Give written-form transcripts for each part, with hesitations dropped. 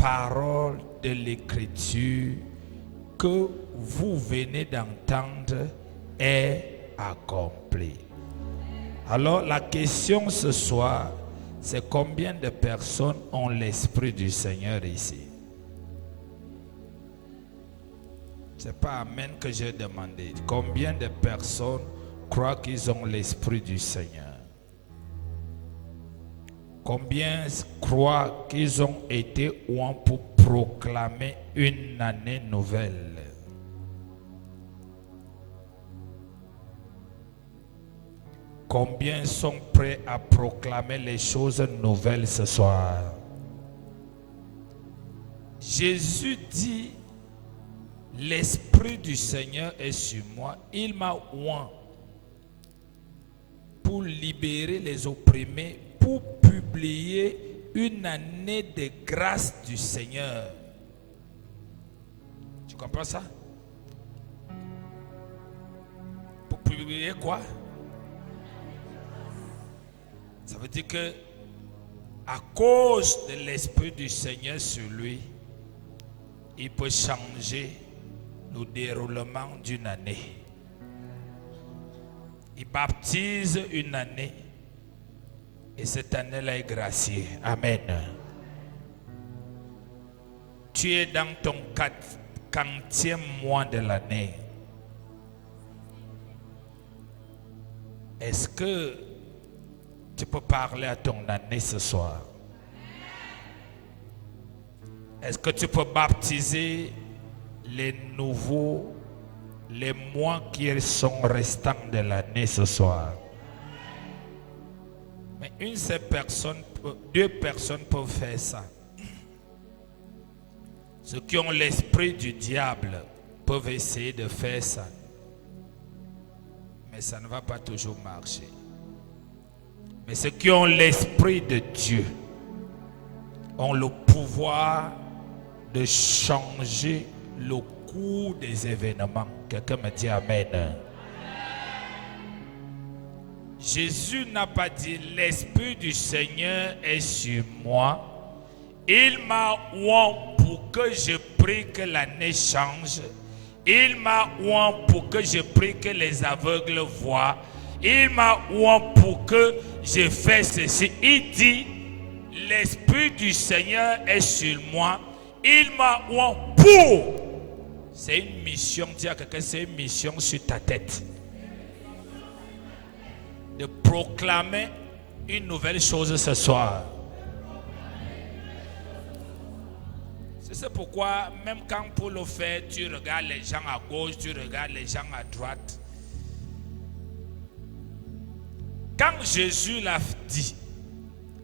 parole de l'Écriture que vous venez d'entendre est accomplie. Alors la question ce soir, c'est combien de personnes ont l'Esprit du Seigneur ici? Ce n'est pas Amen que j'ai demandé. Combien de personnes croient qu'ils ont l'Esprit du Seigneur? Combien croient qu'ils ont été ouins pour proclamer une année nouvelle? Combien sont prêts à proclamer les choses nouvelles ce soir? Jésus dit, l'Esprit du Seigneur est sur moi. Il m'a oint pour libérer les opprimés, pour publier une année de grâce du Seigneur. Tu comprends ça? Pour publier quoi? Ça veut dire que à cause de l'Esprit du Seigneur sur lui, il peut changer le déroulement d'une année. Il baptise une année et cette année-là est graciée. Amen. Tu es dans ton 40e mois de l'année. Est-ce que tu peux parler à ton année ce soir? Est-ce que tu peux baptiser les mois qui sont restants de l'année ce soir? Mais une seule personne, deux personnes peuvent faire ça. Ceux qui ont l'esprit du diable peuvent essayer de faire ça. Mais ça ne va pas toujours marcher. Mais ceux qui ont l'Esprit de Dieu ont le pouvoir de changer le cours des événements. Quelqu'un me dit Amen. Jésus n'a pas dit l'Esprit du Seigneur est sur moi. Il m'a oint pour que je prie que l'année change. Il m'a oint pour que je prie que les aveugles voient. Il m'a oint pour que je fasse ceci. Il dit, l'Esprit du Seigneur est sur moi. Il m'a oint pour. C'est une mission, dis à quelqu'un, c'est une mission sur ta tête. De proclamer une nouvelle chose ce soir. C'est pourquoi, même quand pour le faire, tu regardes les gens à gauche, tu regardes les gens à droite. Quand Jésus l'a dit,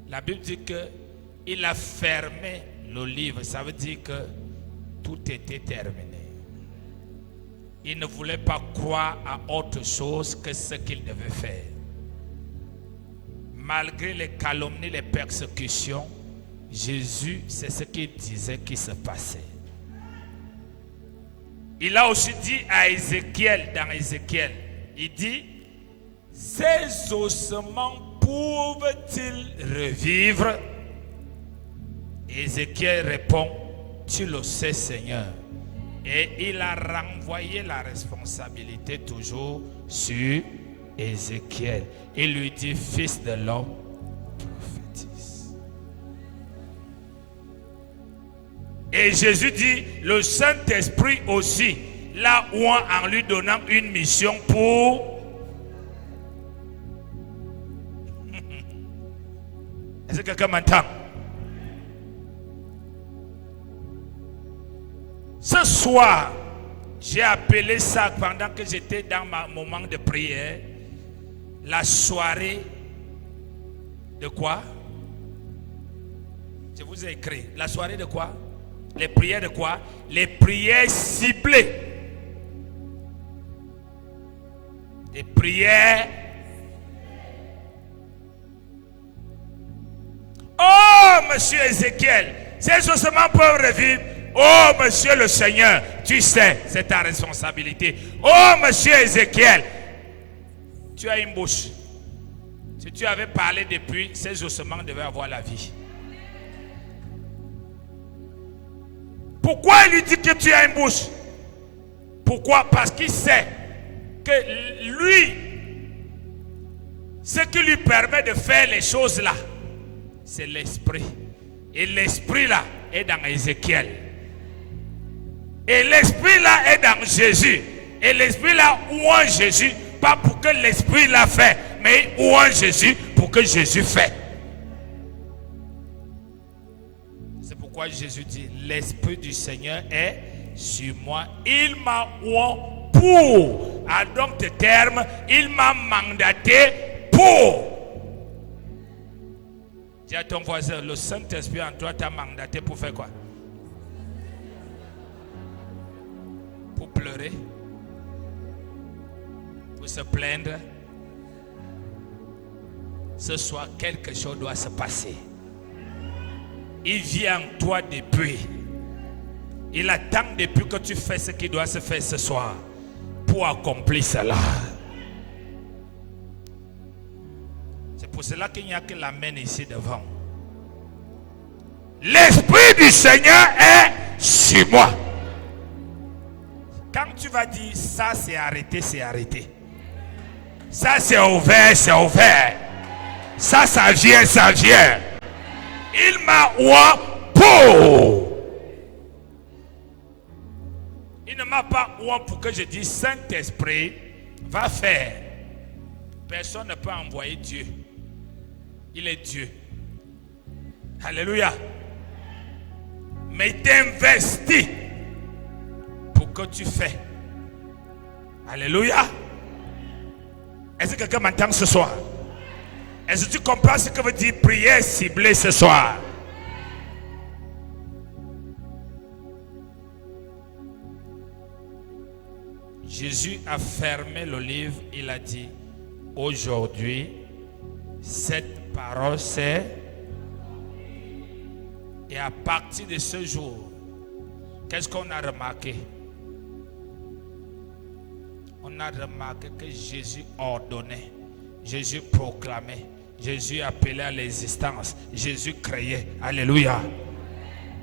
la Bible dit qu'il a fermé le livre. Ça veut dire que tout était terminé. Il ne voulait pas croire à autre chose que ce qu'il devait faire. Malgré les calomnies, les persécutions, Jésus, c'est ce qu'il disait qui se passait. Il a aussi dit à Ézéchiel, dans Ézéchiel, il dit, ces ossements peuvent-ils revivre? Ézéchiel répond, tu le sais Seigneur. Et il a renvoyé la responsabilité toujours sur Ézéchiel. Il lui dit, fils de l'homme, prophétise. Et Jésus dit, le Saint-Esprit aussi l'a oint en lui donnant une mission pour... Est-ce que quelqu'un m'entend? Ce soir, j'ai appelé ça pendant que j'étais dans mon moment de prière, la soirée de quoi? Je vous ai écrit. La soirée de quoi? Les prières de quoi? Les prières ciblées. Les prières. Oh, monsieur Ézéchiel, ces ossements peuvent revivre. Oh, monsieur le Seigneur, tu sais, c'est ta responsabilité. Oh, monsieur Ézéchiel, tu as une bouche. Si tu avais parlé depuis, ces ossements devaient avoir la vie. Pourquoi il lui dit que tu as une bouche? Pourquoi? Parce qu'il sait que lui, ce qui lui permet de faire les choses là, c'est l'esprit. Et l'esprit là est dans Ézéchiel. Et l'esprit là est dans Jésus. Et l'esprit là ouange Jésus, pas pour que l'esprit l'a fait, mais ouange Jésus pour que Jésus fait. C'est pourquoi Jésus dit, l'esprit du Seigneur est sur moi. Il m'a oué pour. À d'autres termes, il m'a mandaté pour. Dis à ton voisin, le Saint-Esprit en toi t'a mandaté pour faire quoi? Pour pleurer, pour se plaindre. Ce soir, quelque chose doit se passer. Il vient en toi depuis. Il attend depuis que tu fais ce qui doit se faire ce soir pour accomplir cela. C'est pour cela qu'il n'y a que l'amen ici devant. L'Esprit du Seigneur est sur moi. Quand tu vas dire ça c'est arrêté, c'est arrêté. Ça c'est ouvert, c'est ouvert. Ça vient, ça vient. Il m'a oué pour. Il ne m'a pas oué pour que je dise Saint-Esprit va faire. Personne ne peut envoyer Dieu. Il est Dieu. Alléluia. Mais il t'investit pour que tu fais. Alléluia. Est-ce que quelqu'un m'entend ce soir? Est-ce que tu comprends ce que veut dire prière ciblée ce soir? Jésus a fermé le livre, il a dit, aujourd'hui, cette parole c'est... Et à partir de ce jour, qu'est-ce qu'on a remarqué? On a remarqué que Jésus ordonnait, Jésus proclamait, Jésus appelait à l'existence, Jésus créait. Alléluia.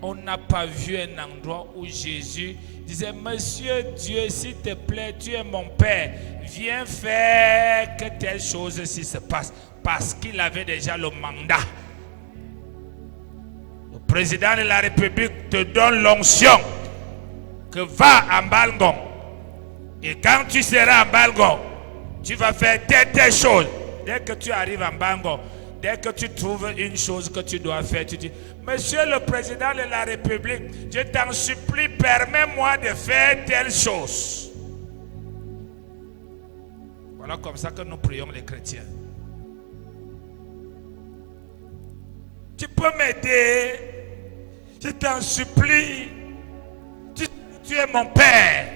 On n'a pas vu un endroit où Jésus disait, Monsieur Dieu, s'il te plaît, tu es mon Père, viens faire que telle chose ici se passe. Parce qu'il avait déjà le mandat. Le président de la République te donne l'onction que va à Balgon. Et quand tu seras à Balgon, tu vas faire telle chose. Dès que tu arrives à Balgon, dès que tu trouves une chose que tu dois faire, tu dis, Monsieur le président de la République, je t'en supplie, permets-moi de faire telle chose. Voilà comme ça que nous prions les chrétiens. Tu peux m'aider, je t'en supplie, tu es mon père.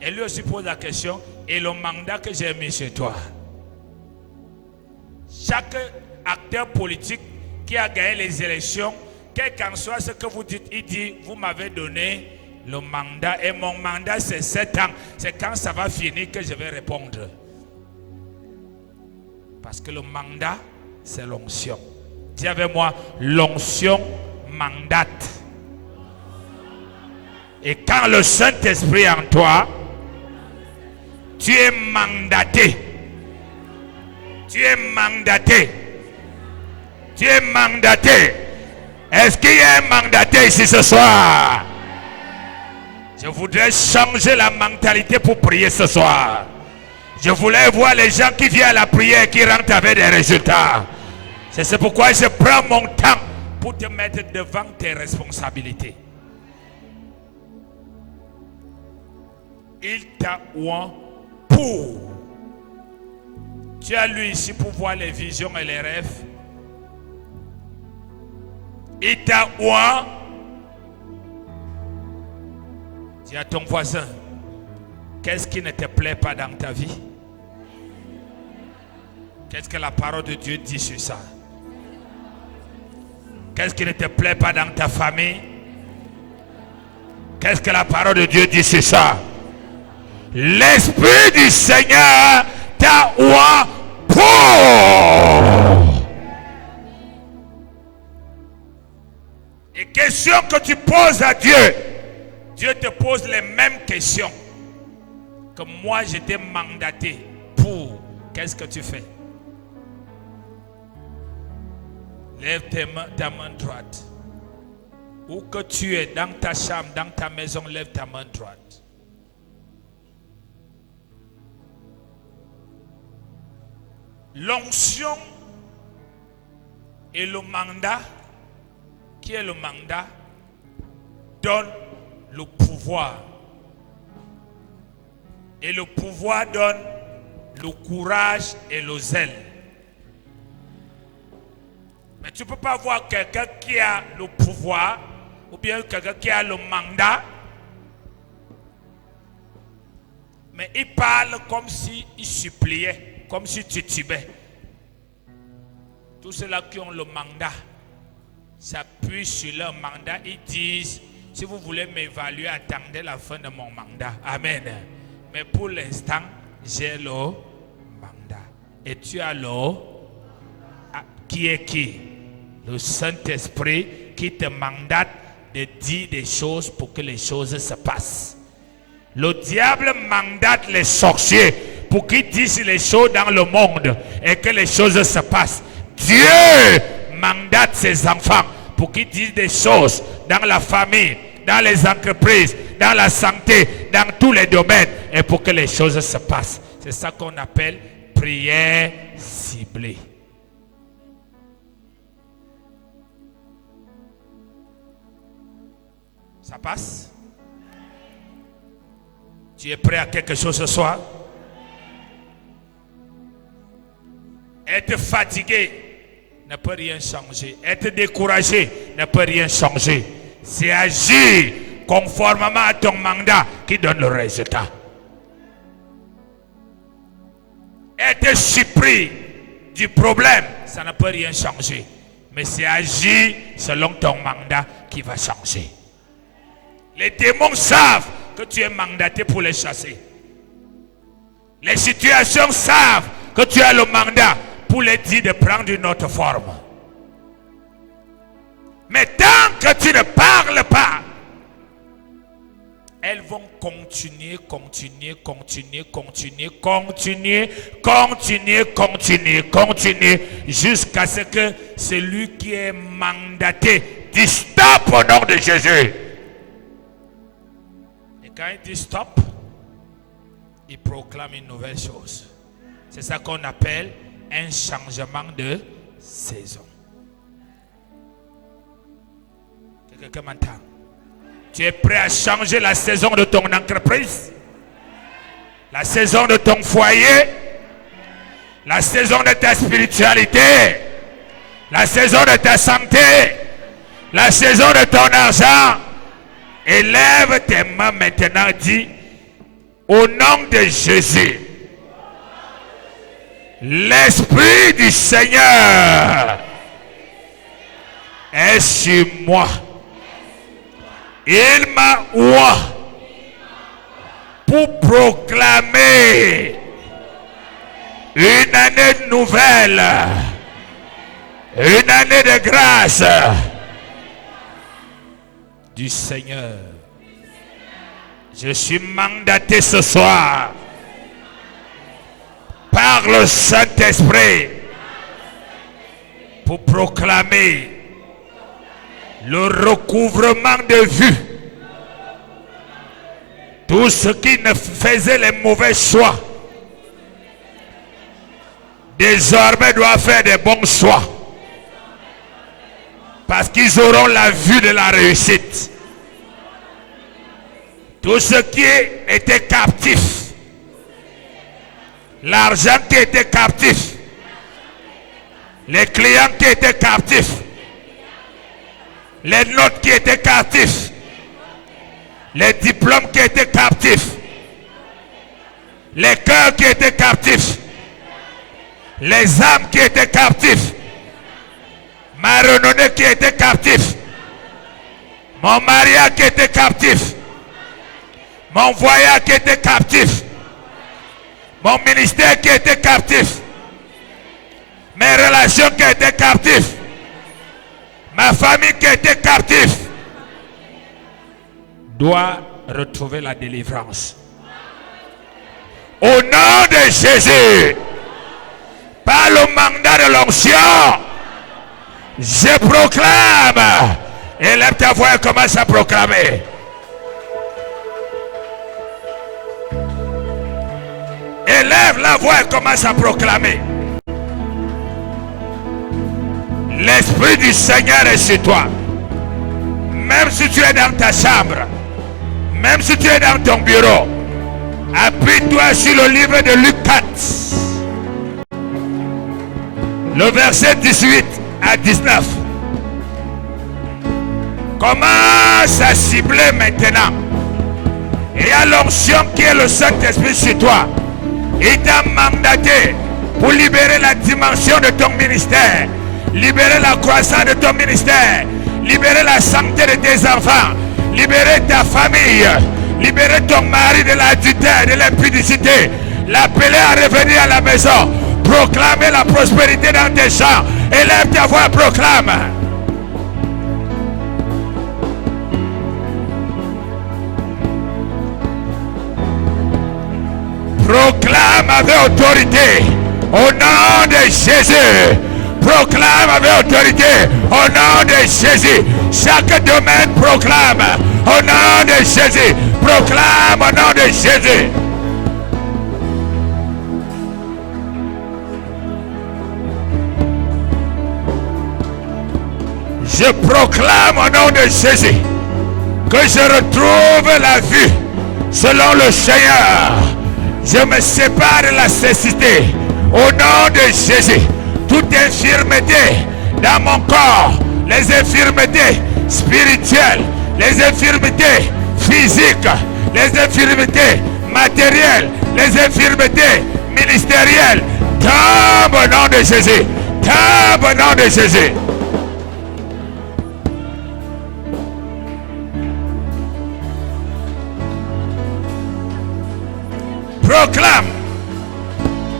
Et lui aussi pose la question, et le mandat que j'ai mis sur toi. Chaque acteur politique qui a gagné les élections, quel qu'en soit ce que vous dites, il dit, vous m'avez donné le mandat, et mon mandat c'est 7 ans. C'est quand ça va finir que je vais répondre. Parce que le mandat, c'est l'onction. Dis avec moi, l'onction mandate. Et quand le Saint-Esprit est en toi, tu es mandaté. Tu es mandaté. Tu es mandaté. Est-ce qu'il y a un mandaté ici ce soir? Je voudrais changer la mentalité pour prier ce soir. Je voulais voir les gens qui viennent à la prière et qui rentrent avec des résultats. C'est pourquoi je prends mon temps pour te mettre devant tes responsabilités. Il t'a oué pour. Tu as lu ici pour voir les visions et les rêves. Il t'a oué. Dis à ton voisin, qu'est-ce qui ne te plaît pas dans ta vie? Qu'est-ce que la parole de Dieu dit sur ça? Qu'est-ce qui ne te plaît pas dans ta famille? Qu'est-ce que la parole de Dieu dit sur ça? L'Esprit du Seigneur t'a oué pour. Et question que tu poses à Dieu, Dieu te pose les mêmes questions que moi j'étais mandaté pour. Qu'est-ce que tu fais? Lève ta main droite. Où que tu es, dans ta chambre, dans ta maison, lève ta main droite. L'onction et le mandat, qui est le mandat, donne le pouvoir. Et le pouvoir donne le courage et le zèle. Mais tu ne peux pas voir quelqu'un qui a le pouvoir ou bien quelqu'un qui a le mandat, mais il parle comme s'il suppliait, comme si tu titubais. Tous ceux-là qui ont le mandat s'appuient sur leur mandat. Ils disent, si vous voulez m'évaluer, attendez la fin de mon mandat. Amen. Mais pour l'instant, j'ai le mandat. Et tu as le... Qui est qui? Le Saint-Esprit qui te mandate de dire des choses pour que les choses se passent. Le diable mandate les sorciers pour qu'ils disent les choses dans le monde et que les choses se passent. Dieu mandate ses enfants pour qu'ils disent des choses dans la famille, dans les entreprises, dans la santé, dans tous les domaines et pour que les choses se passent. C'est ça qu'on appelle prière ciblée. Ça passe? Tu es prêt à quelque chose ce soir? Être fatigué ne peut rien changer. Être découragé ne peut rien changer. C'est agir conformément à ton mandat qui donne le résultat. Être surpris du problème, ça ne peut rien changer. Mais c'est agir selon ton mandat qui va changer. Les démons savent que tu es mandaté pour les chasser. Les situations savent que tu as le mandat pour les dire de prendre une autre forme. Mais tant que tu ne parles pas, elles vont continuer jusqu'à ce que celui qui est mandaté dise stop au nom de Jésus. Quand il dit stop, il proclame une nouvelle chose. C'est ça qu'on appelle un changement de saison. Quelqu'un m'entend? Tu es prêt à changer la saison de ton entreprise, la saison de ton foyer, la saison de ta spiritualité, la saison de ta santé, la saison de ton argent? Élève tes mains maintenant, dis au nom de Jésus, l'Esprit du Seigneur est sur moi. Il m'a oint pour proclamer une année nouvelle, une année de grâce du Seigneur. Je suis mandaté ce soir par le Saint-Esprit pour proclamer le recouvrement de vue. Tous ceux qui ne faisaient les mauvais choix désormais doivent faire des bons choix. Parce qu'ils auront la vue de la réussite. Tout ce qui était captif, l'argent qui était captif, les clients qui étaient captifs, les notes qui étaient captifs, les diplômes qui étaient captifs, les cœurs qui étaient captifs, les âmes qui étaient captifs, ma renommée qui était captif, mon mariage qui était captif, mon voyage qui était captif, mon ministère qui était captif, mes relations qui étaient captives, ma famille qui était captive, doit retrouver la délivrance. Au nom de Jésus, par le mandat de l'onction, je proclame. Élève ta voix et commence à proclamer. Élève la voix et commence à proclamer. L'Esprit du Seigneur est sur toi. Même si tu es dans ta chambre, même si tu es dans ton bureau, appuie-toi sur le livre de Luc 4. Le verset 18 à 19. Commence à cibler maintenant. Il y a l'onction qui est le Saint-Esprit sur toi. Il t'a mandaté pour libérer la dimension de ton ministère, libérer la croissance de ton ministère, libérer la santé de tes enfants, libérer ta famille, libérer ton mari de l'adultère, de l'impudicité, l'appeler à revenir à la maison, proclamer la prospérité dans tes champs. Élève ta voix, proclame. Proclame avec autorité au nom de Jésus. Proclame avec autorité au nom de Jésus. Chaque domaine proclame au nom de Jésus. Proclame au nom de Jésus. Je proclame au nom de Jésus que je retrouve la vue selon le Seigneur. Je me sépare de la cécité au nom de Jésus. Toute infirmité dans mon corps, les infirmités spirituelles, les infirmités physiques, les infirmités matérielles, les infirmités ministérielles, tombe au nom de Jésus. Tombe au nom de Jésus. Proclame,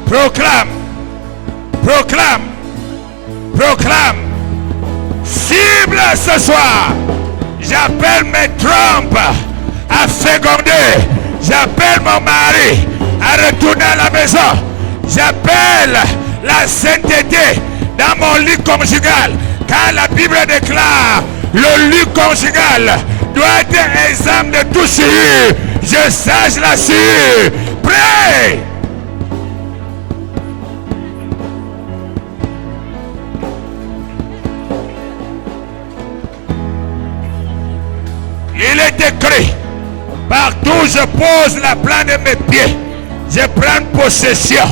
proclame, proclame, proclame. Cible ce soir. J'appelle mes trompes à féconder. J'appelle mon mari à retourner à la maison. J'appelle la sainteté dans mon lit conjugal. Car la Bible déclare, le lit conjugal doit être exempt de tout souillure. Je sache la souillure. Pray. Il est écrit, partout où je pose la plante de mes pieds, je prends possession.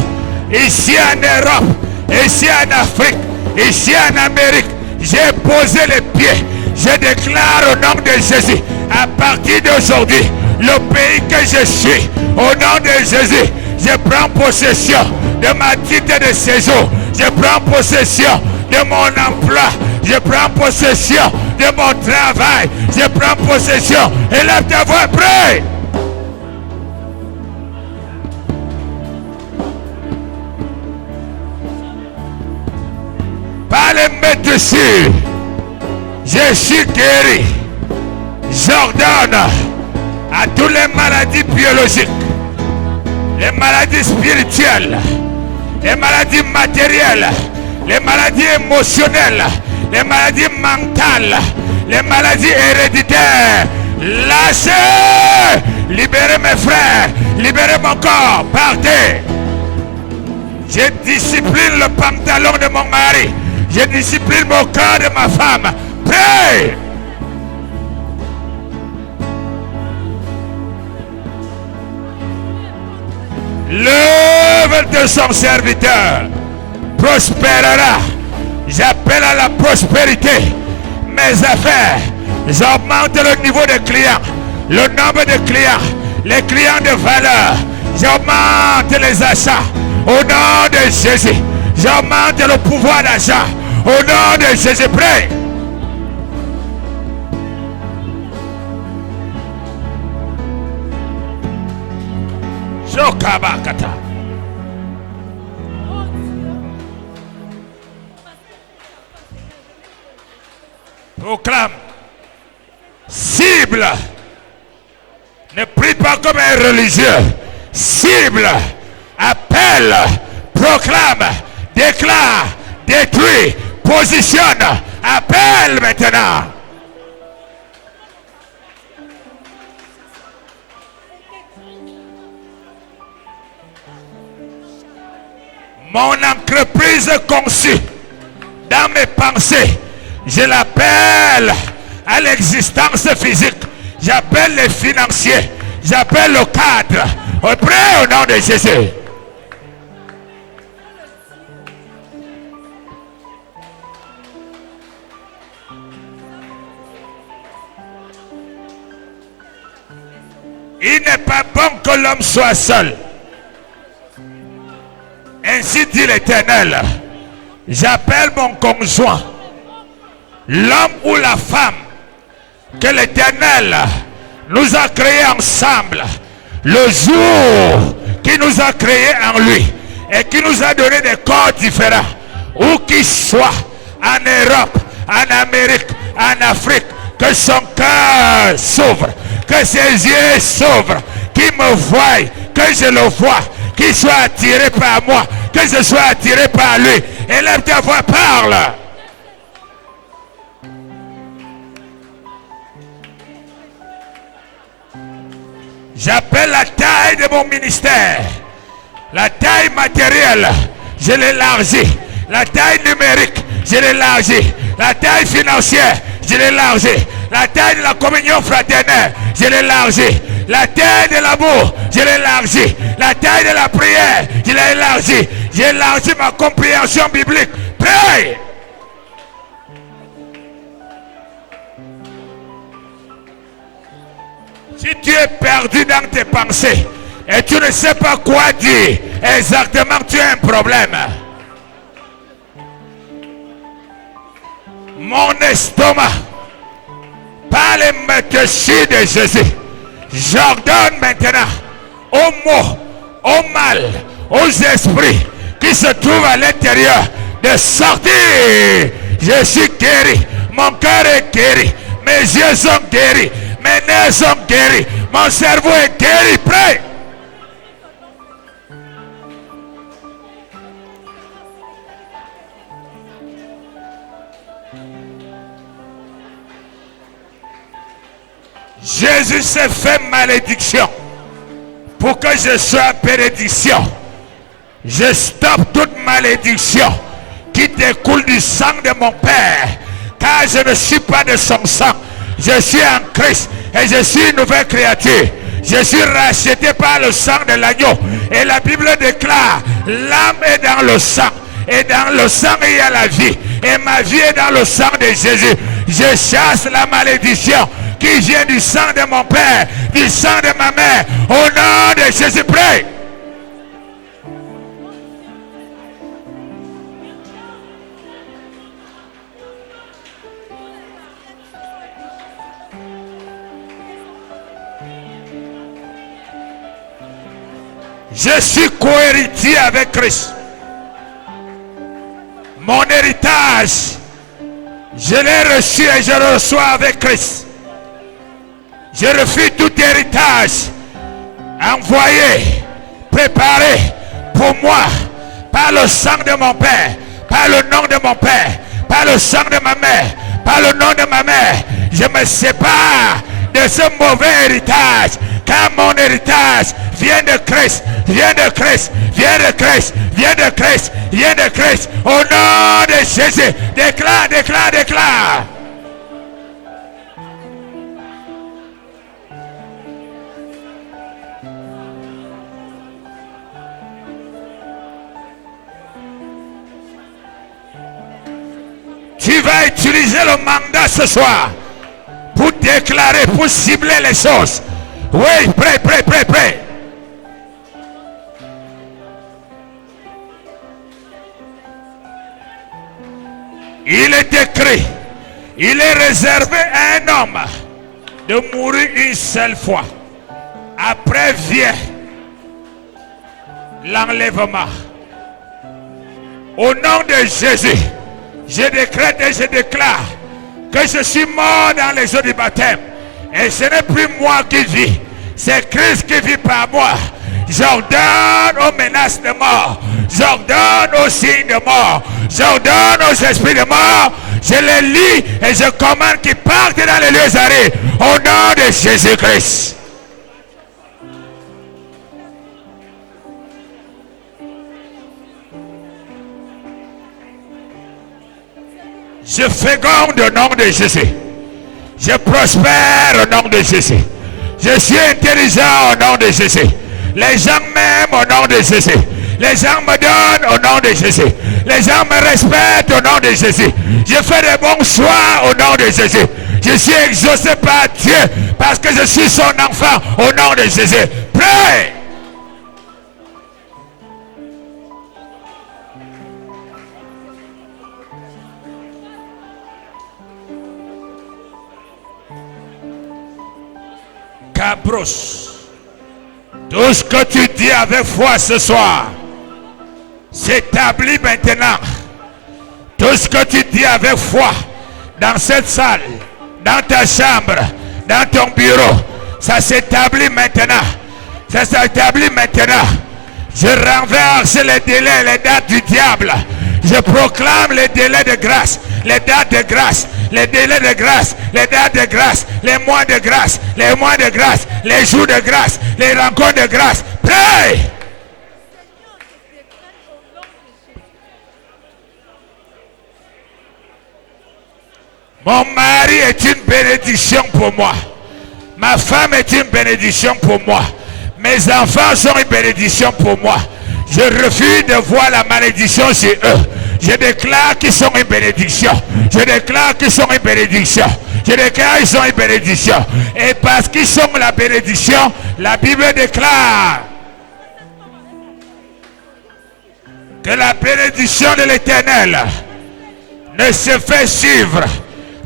Ici en Europe, ici en Afrique, ici en Amérique, j'ai posé les pieds. Je déclare au nom de Jésus, à partir d'aujourd'hui, le pays que je suis, au nom de Jésus, je prends possession de ma titre de séjour. Je prends possession de mon emploi. Je prends possession de mon travail. Je prends possession. Élève ta voix, prie. Par les médecins, je suis guéri. J'ordonne à toutes les maladies biologiques, les maladies spirituelles, les maladies matérielles, les maladies émotionnelles, les maladies mentales, les maladies héréditaires. Lâchez! Libérez mes frères, libérez mon corps, partez! Je discipline le pantalon de mon mari, je discipline mon corps de ma femme. Prie! L'œuvre de son serviteur prospérera. J'appelle à la prospérité mes affaires. J'augmente le niveau de clients, le nombre de clients, les clients de valeur. J'augmente les achats au nom de Jésus. J'augmente le pouvoir d'achat au nom de Jésus. Prie. Jokabakata. Proclame. Cible Ne prie pas comme un religieux. Cible, appelle, proclame, déclare, détruit, positionne, appelle maintenant. Mon entreprise conçue dans mes pensées, je l'appelle à l'existence physique. J'appelle les financiers. J'appelle le cadre. On prie au nom de Jésus. Il n'est pas bon que l'homme soit seul. Ainsi dit l'Éternel. J'appelle mon conjoint, l'homme ou la femme que l'Éternel nous a créés ensemble le jour qui nous a créés en lui et qui nous a donné des corps différents, où qu'il soit, en Europe, en Amérique, en Afrique, que son cœur s'ouvre, que ses yeux s'ouvrent, qu'il me voie, que je le vois, qu'il soit attiré par moi, que je sois attiré par lui. Élève ta voix, parle. J'appelle la taille de mon ministère, la taille matérielle, je l'élargis. La taille numérique, je l'élargis. La taille financière, je l'élargis. La taille de la communion fraternelle, je l'élargis. La taille de l'amour, je l'élargis. La taille de la prière, je l'élargis. J'élargis ma compréhension biblique. Prie. Si tu es perdu dans tes pensées et tu ne sais pas quoi dire, exactement, tu as un problème. Mon estomac, par les médecins de Jésus, j'ordonne maintenant aux mots, au mal, aux esprits qui se trouvent à l'intérieur de sortir. Je suis guéri, mon cœur est guéri, mes yeux sont guéris, mes nerfs sont guéris, mon cerveau est guéri. Prie. Jésus s'est fait malédiction pour que je sois bénédiction. Je stoppe toute malédiction qui découle du sang de mon Père, car je ne suis pas de son sang. Je suis en Christ et je suis une nouvelle créature. Je suis racheté par le sang de l'agneau. Et la Bible déclare, l'âme est dans le sang. Et dans le sang il y a la vie. Et ma vie est dans le sang de Jésus. Je chasse la malédiction qui vient du sang de mon Père, du sang de ma mère. Au nom de Jésus, prie. Je suis co-héritier avec Christ. Mon héritage, je l'ai reçu et je le reçois avec Christ. Je refuse tout héritage envoyé, préparé pour moi par le sang de mon Père, par le nom de mon Père, par le sang de ma mère, par le nom de ma mère. Je me sépare de ce mauvais héritage, car mon héritage vient de Christ, vient de Christ, vient de Christ, vient de Christ, vient de Christ. Au nom de Jésus, déclare, déclare, déclare. Tu vas utiliser le mandat ce soir pour déclarer, pour cibler les choses. Oui, prêt, prêt, prêt, prêt. Il est écrit, il est réservé à un homme de mourir une seule fois. Après vient l'enlèvement. Au nom de Jésus, je décrète et je déclare que je suis mort dans les eaux du baptême. Et ce n'est plus moi qui vis, C'est Christ qui vit par moi. J'ordonne aux menaces de mort. J'ordonne aux signes de mort. J'ordonne aux esprits de mort. Je les lis et je commande qu'ils partent dans les lieux arides. Au nom de Jésus-Christ. Je féconde au nom de Jésus. Je prospère au nom de Jésus. Je suis intelligent au nom de Jésus. Les gens m'aiment au nom de Jésus. Les gens me donnent au nom de Jésus. Les gens me respectent au nom de Jésus. Je fais des bons choix au nom de Jésus. Je suis exaucé par Dieu parce que je suis son enfant au nom de Jésus. Prie. Cabros. Tout ce que tu dis avec foi ce soir s'établit maintenant. Tout ce que tu dis avec foi dans cette salle, dans ta chambre, dans ton bureau, ça s'établit maintenant. Ça s'établit maintenant. Je renverse les délais, les dates du diable. Je proclame les délais de grâce, les dates de grâce, les délais de grâce, les dates de grâce, les mois de grâce, les mois de grâce, les jours de grâce, les rencontres de grâce. Prie! Mon mari est une bénédiction pour moi. Ma femme est une bénédiction pour moi. Mes enfants sont une bénédiction pour moi. Je refuse de voir la malédiction sur eux. Je déclare qu'ils sont une bénédiction. Je déclare qu'ils sont une bénédiction. Je déclare qu'ils sont une bénédiction. Et parce qu'ils sont la bénédiction, la Bible déclare que la bénédiction de l'Éternel ne se fait suivre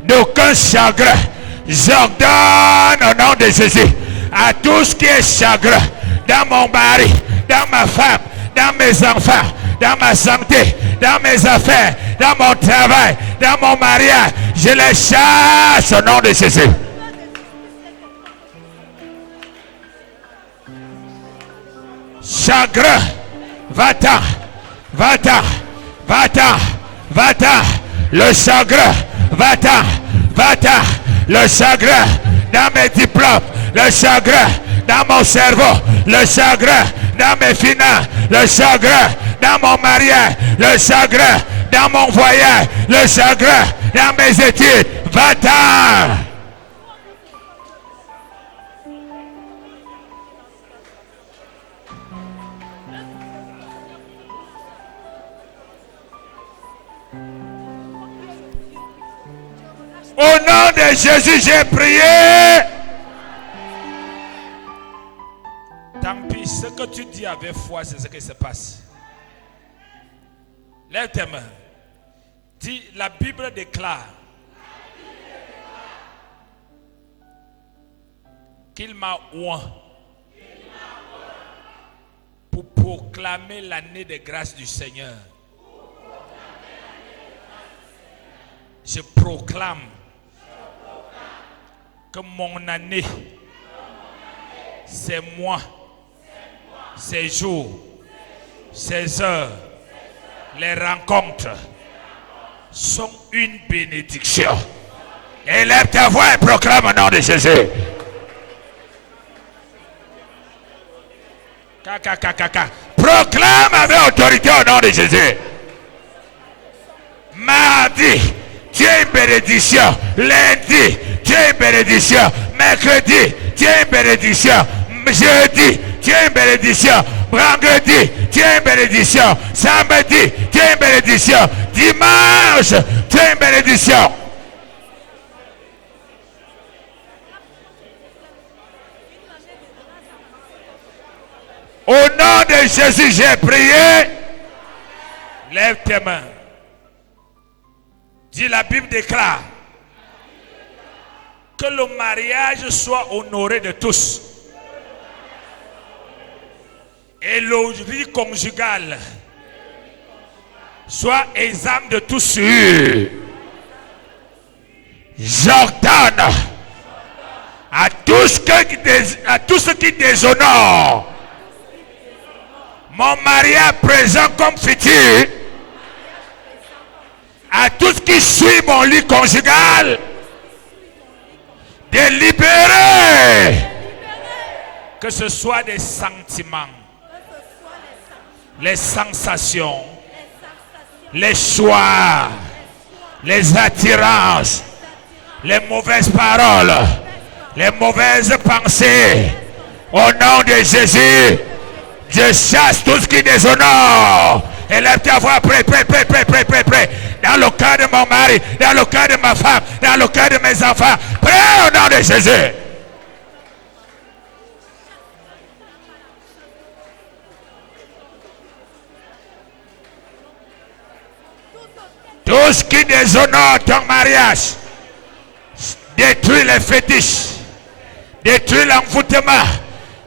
d'aucun chagrin. J'ordonne au nom de Jésus à tout ce qui est chagrin dans mon mari, dans ma femme, dans mes enfants, dans ma santé, dans mes affaires, dans mon travail, dans mon mariage, je les chasse au nom de Jésus. Chagrin, va-t'en, va-t'en, va-t'en, va-t'en, le chagrin, va-t'en, va-t'en, le chagrin dans mes diplômes, le chagrin dans mon cerveau, le chagrin dans mes finances, le chagrin dans mon mariage, le chagrin dans mon voyage, le chagrin dans mes études, va-t'en. Au nom de Jésus, j'ai prié. Tant pis, ce que tu dis avec foi, c'est ce qui se passe. Lève tes mains. Dis, la Bible déclare qu'il m'a oint pour proclamer l'année de grâce du Seigneur. Je proclame que mon année, ces mois, ces jours, ces heures, les rencontres sont une bénédiction. Élève ta voix et proclame au nom de Jésus. Proclame avec autorité au nom de Jésus. Mardi, tu es une bénédiction. Lundi, tu es une bénédiction. Mercredi, tu es une bénédiction. Jeudi, tu es une bénédiction. Vendredi, tu es une bénédiction. Samedi, tu es une bénédiction. Dimanche, tu es une bénédiction. Au nom de Jésus, j'ai prié. Lève tes mains. Dis, la Bible déclare que le mariage soit honoré de tous. Et le vie conjugale soit exempt de tout souillure. J'ordonne à tout ce qui déshonore mon mariage présent comme futur, à tout ce qui suit mon lit conjugal, de libérer, que ce soit des sentiments, les sensations, les choix, les attirances, les mauvaises paroles, les mauvaises pensées. Au nom de Jésus, je chasse tout ce qui déshonore. Élève ta voix, près. Dans le cœur de mon mari, dans le cœur de ma femme, dans le cœur de mes enfants. Près au nom de Jésus. Tout ce qui déshonore ton mariage, détruit les fétiches, détruit l'envoûtement,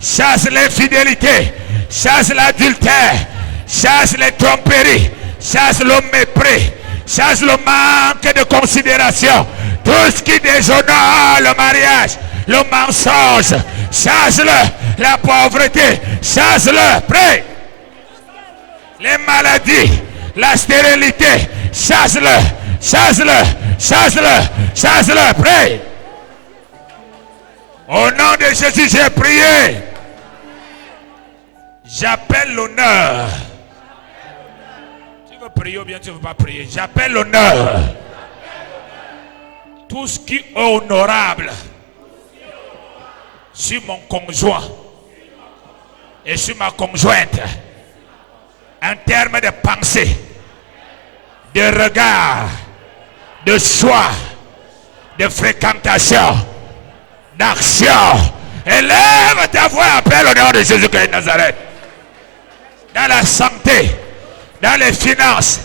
chasse l'infidélité, chasse l'adultère, chasse les tromperies, chasse le mépris, chasse le manque de considération. Tout ce qui déshonore le mariage, le mensonge, chasse-le, la pauvreté, chasse-le, prie. Les maladies, la stérilité, chasse-le, prie. Au nom de Jésus, j'ai prié. J'appelle l'honneur. Tu veux prier ou bien tu ne veux pas prier? J'appelle l'honneur. Tout ce qui est honorable sur mon conjoint et sur ma conjointe, en termes de pensée, de regard, de choix, de fréquentation, d'action. Élève ta voix, appelle au nom de Jésus-Christ de Nazareth. Dans la santé, dans les finances,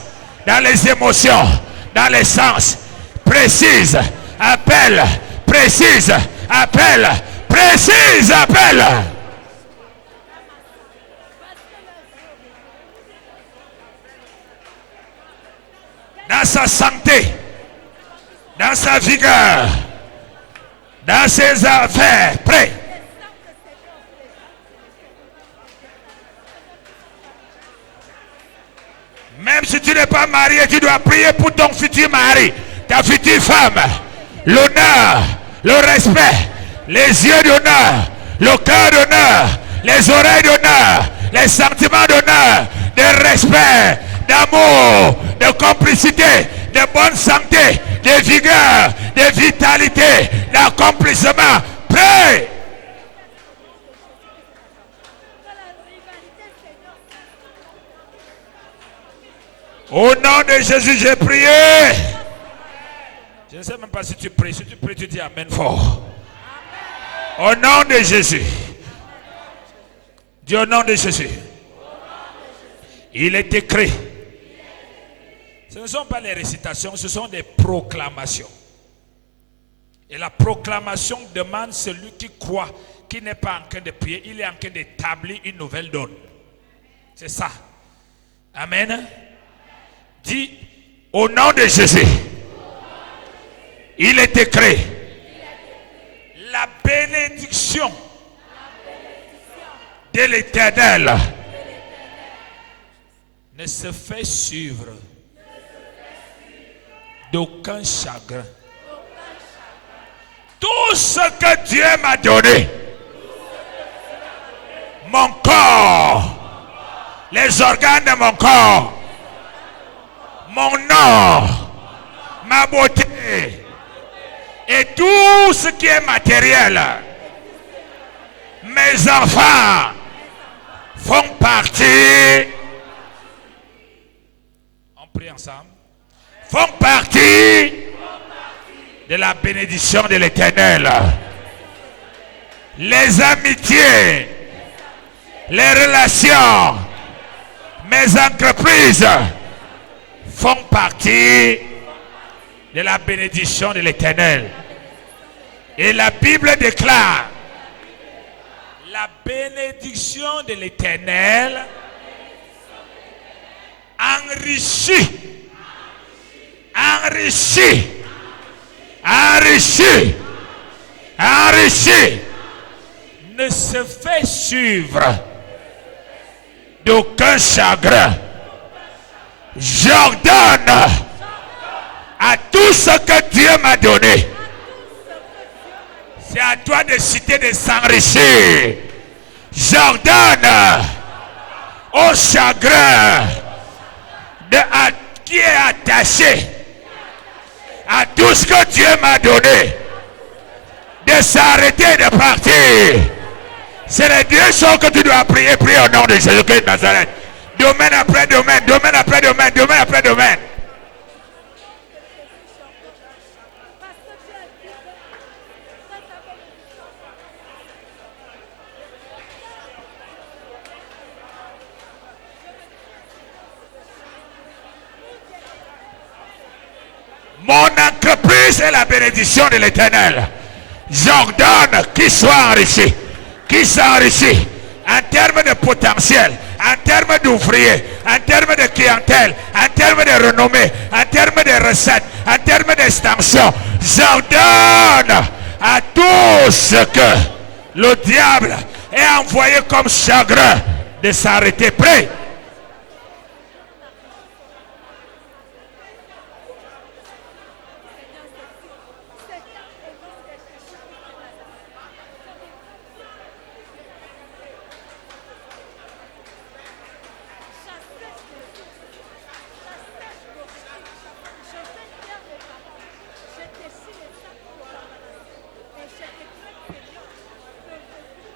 dans les émotions, dans les sens. Précise, appelle, précise, appelle, précise, appelle. Dans sa santé, dans sa vigueur, dans ses affaires, prêt. Même si tu n'es pas marié, tu dois prier pour ton futur mari, ta future femme. L'honneur, le respect, les yeux d'honneur, le cœur d'honneur, les oreilles d'honneur, les sentiments d'honneur, de respect, d'amour, de complicité, de bonne santé, de vigueur, de vitalité, d'accomplissement. Prie. Au nom de Jésus, j'ai prié. Je ne sais même pas si tu pries. Si tu pries, tu dis Amen fort. Au nom de Jésus. Dis au nom de Jésus. Il est écrit. Ce ne sont pas les récitations, ce sont des proclamations. Et la proclamation demande celui qui croit, qui n'est pas en train de prier, il est en train d'établir une nouvelle donne. C'est ça. Amen. Dis au nom de Jésus. Il est écrit. La bénédiction de l'Éternel ne se fait suivre d'aucun chagrin. Tout ce que Dieu m'a donné, mon corps, les organes de mon corps, mon nom, ma beauté et tout ce qui est matériel, mes enfants font partie, on prie ensemble, font partie de la bénédiction de l'Éternel. Les amitiés, les relations, mes entreprises font partie de la bénédiction de l'Éternel. Et la Bible déclare la bénédiction de l'Éternel enrichit, enrichi, ne se fait suivre d'aucun chagrin. J'ordonne à tout ce que Dieu m'a donné. C'est à toi de citer de s'enrichir. J'ordonne au chagrin qui est attaché à tout ce que Dieu m'a donné de s'arrêter et de partir. C'est les deux choses que tu dois prier. Prie au nom de Jésus-Christ de Nazareth. Domaine après domaine, domaine après domaine, domaine après domaine. Mon entreprise est la bénédiction de l'Éternel. J'ordonne qu'il soit enrichi, qu'il s'enrichit en termes de potentiel, en termes d'ouvriers, en termes de clientèle, en termes de renommée, en termes de recettes, en termes d'extension. J'ordonne à tout ce que le diable est envoyé comme chagrin de s'arrêter. Prêt?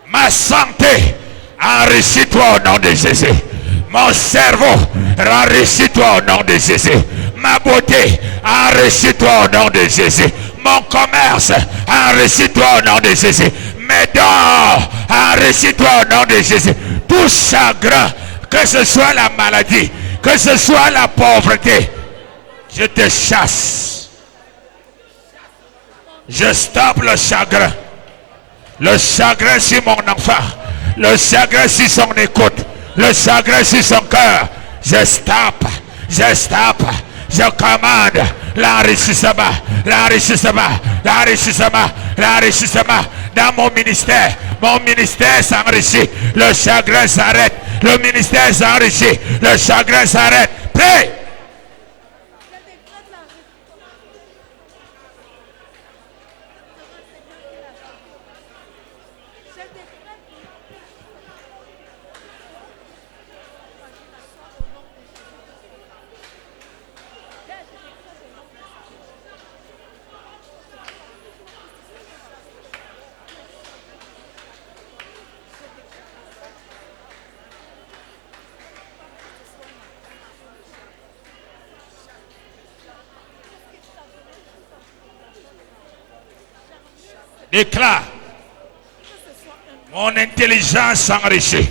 Ma santé, enrichis-toi au nom de Jésus. Mon cerveau, enrichis-toi au nom de Jésus. Ma beauté, enrichis-toi au nom de Jésus. Mon commerce, enrichis-toi au nom de Jésus. Mes dons, enrichis-toi au nom de Jésus. Tout chagrin, que ce soit la maladie, que ce soit la pauvreté, je te chasse. Je stoppe le chagrin. Le chagrin sur mon enfant, le chagrin sur son écoute, le chagrin sur son cœur. Je stoppe, je commande l'enrichissement, l'enrichissement, l'enrichissement, l'enrichissement. Dans mon ministère s'enrichit, le chagrin s'arrête, le ministère s'enrichit, le chagrin s'arrête. Prêt? Déclare, mon intelligence s'enrichit,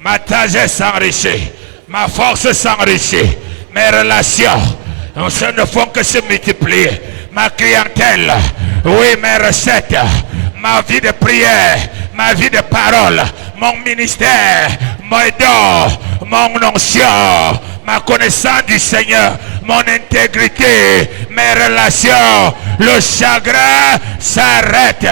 ma sagesse s'enrichit, ma force s'enrichit, mes relations ne font que se multiplier, ma clientèle, oui, mes recettes, ma vie de prière, ma vie de parole, mon ministère, mon don, mon onction, ma connaissance du Seigneur, mon intégrité, mes relations, le chagrin s'arrête,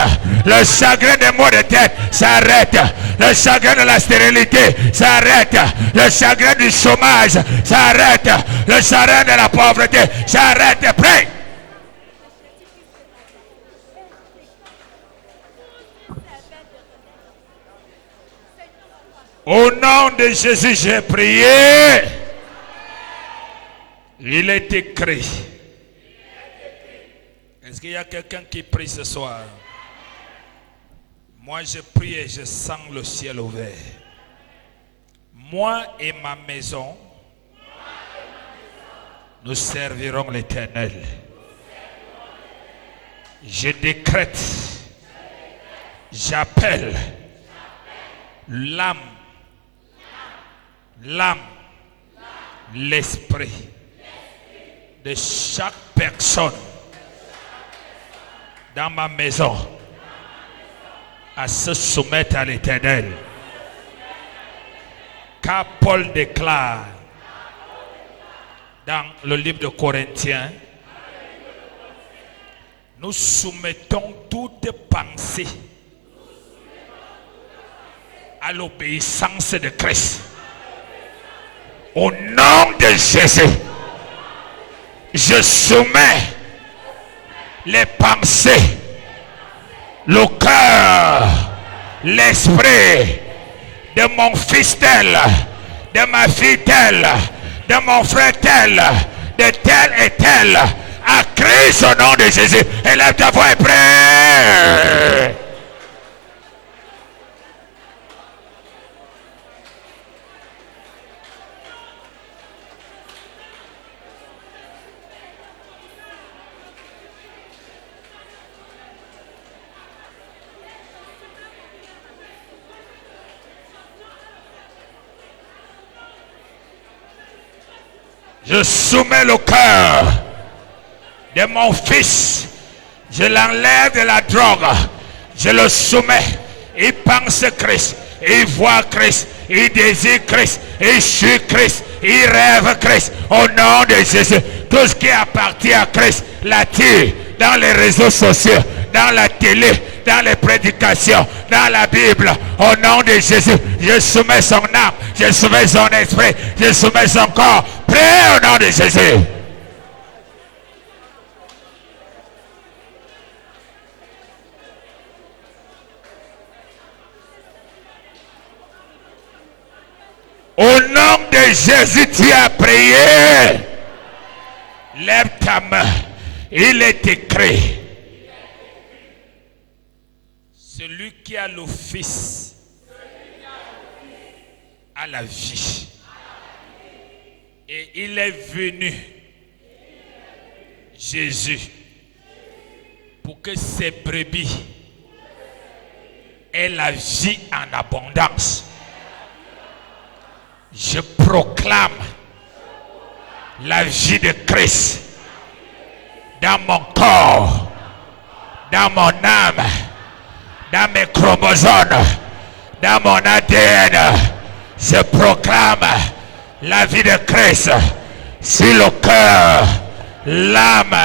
le chagrin des maux de tête s'arrête, le chagrin de la stérilité s'arrête, le chagrin du chômage s'arrête, le chagrin de la pauvreté s'arrête. Prêt? Au nom de Jésus, j'ai prié. Il est écrit. Est-ce qu'il y a quelqu'un qui prie ce soir? Moi, je prie et je sens le ciel ouvert. Moi et ma maison, nous servirons l'Éternel. Je décrète, j'appelle l'âme, l'esprit de chaque personne dans ma maison à se soumettre à l'Éternel. Car Paul déclare dans le livre de Corinthiens, nous soumettons toute pensée à l'obéissance de Christ. Au nom de Jésus, je soumets les pensées, le cœur, l'esprit de mon fils tel, de ma fille telle, de mon frère tel, de tel et tel, à Christ au nom de Jésus. Élève ta voix et prie. Je soumets le cœur de mon fils. Je l'enlève de la drogue. Je le soumets. Il pense Christ. Il voit Christ. Il désire Christ. Il suit Christ. Il rêve Christ. Au nom de Jésus. Tout ce qui appartient à Christ l'attire dans les réseaux sociaux, dans la télé, dans les prédications, dans la Bible. Au nom de Jésus, je soumets son âme, je soumets son esprit, je soumets son corps. Prie au nom de Jésus. Au nom de Jésus, tu as prié. Lève ta main. Il est écrit. Celui qui a le Fils a la vie. Et il est venu, Jésus, pour que ses brebis aient la vie en abondance. Je proclame la vie de Christ dans mon corps, dans mon âme, dans mes chromosomes, dans mon ADN. Je proclame la vie de Christ sur le cœur, l'âme,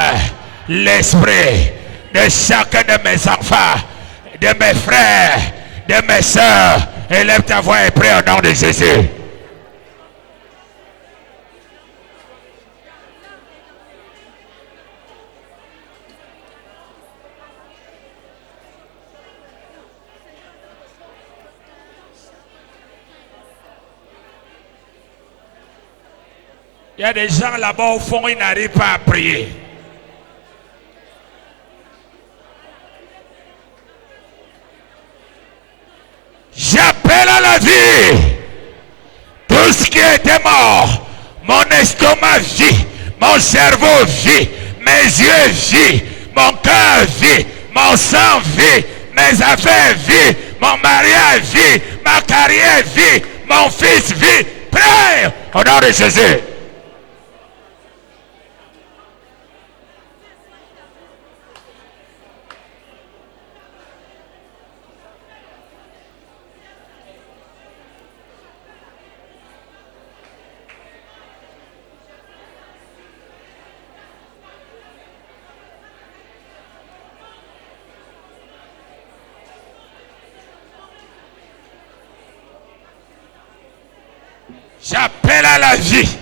l'esprit de chacun de mes enfants, de mes frères, de mes soeurs. Élève ta voix et prie au nom de Jésus. Il y a des gens là-bas au fond, ils n'arrivent pas à prier. J'appelle à la vie tout ce qui était mort. Mon estomac vit, mon cerveau vit, mes yeux vivent, mon cœur vit, mon sang vit, mes affaires vivent, mon mariage vit, ma carrière vit, mon fils vit. Prie au nom de Jésus. J'appelle à la vie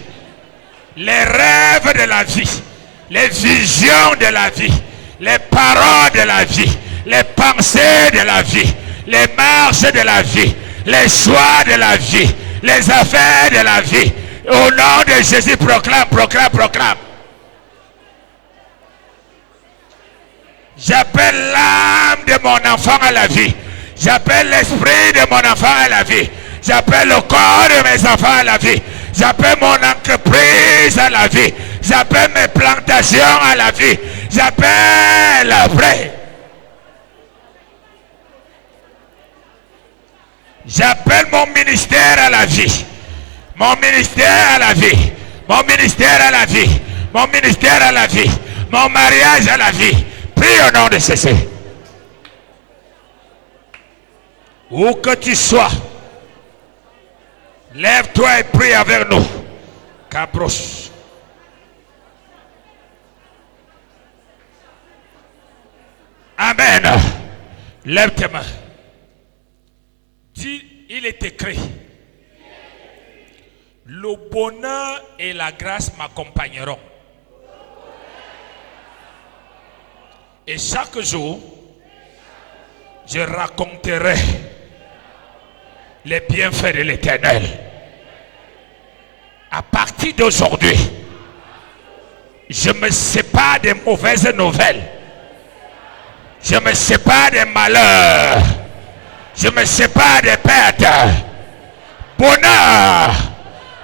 les rêves de la vie, les visions de la vie, les paroles de la vie, les pensées de la vie, les marches de la vie, les choix de la vie, les affaires de la vie. Au nom de Jésus, proclame, proclame, proclame. J'appelle l'âme de mon enfant à la vie. J'appelle l'esprit de mon enfant à la vie. J'appelle le corps de mes enfants à la vie. J'appelle mon entreprise à la vie. J'appelle mes plantations à la vie. J'appelle après. J'appelle mon ministère à la vie. Mon ministère à la vie. Mon ministère à la vie. Mon ministère à la vie. Mon mariage à la vie. Prie au nom de Jésus. Où que tu sois, lève-toi et prie avec nous. Cabros. Amen. Lève tes mains. Dis, il est écrit. Le bonheur et la grâce m'accompagneront. Et chaque jour, je raconterai les bienfaits de l'Éternel. À partir d'aujourd'hui, je me sépare des mauvaises nouvelles. Je me sépare des malheurs. Je me sépare des pertes. Bonheur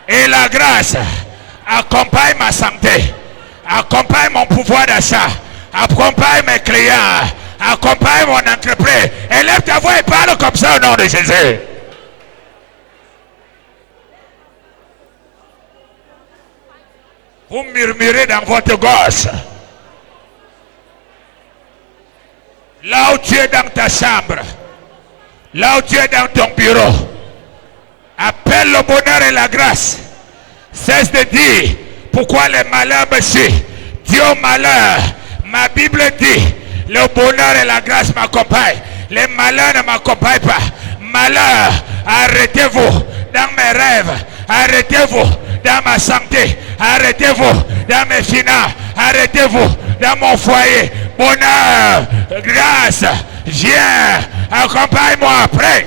et la grâce accompagnent ma santé, accompagnent mon pouvoir d'achat, accompagnent mes clients, accompagnent mon entreprise. Élève ta voix et parle comme ça au nom de Jésus. Vous murmurez dans votre gorge. Là où tu es dans ta chambre, là où tu es dans ton bureau, appelle le bonheur et la grâce. Cesse de dire pourquoi les malheurs me suivent. Dis au malheur, ma Bible dit, le bonheur et la grâce m'accompagnent. Les malheurs ne m'accompagnent pas. Malheur, arrêtez-vous dans mes rêves. Arrêtez-vous dans ma santé. Arrêtez-vous dans mes finances. Arrêtez-vous dans mon foyer. Bonheur, grâce, viens, accompagne-moi. Prie.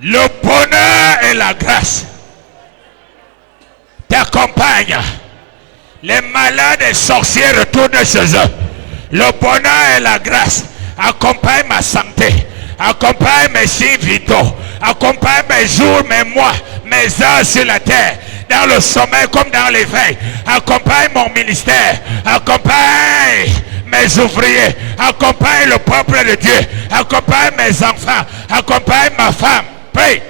Le bonheur et la grâce t'accompagnent. Les malades et sorciers retournent chez eux. Le bonheur et la grâce accompagnent ma santé, accompagnent mes signes vitaux, accompagnent mes jours, mes mois, mes heures sur la terre, dans le sommeil comme dans l'éveil. Accompagne mon ministère, accompagne mes ouvriers, accompagne le peuple de Dieu, accompagne mes enfants, accompagne ma femme. Prie.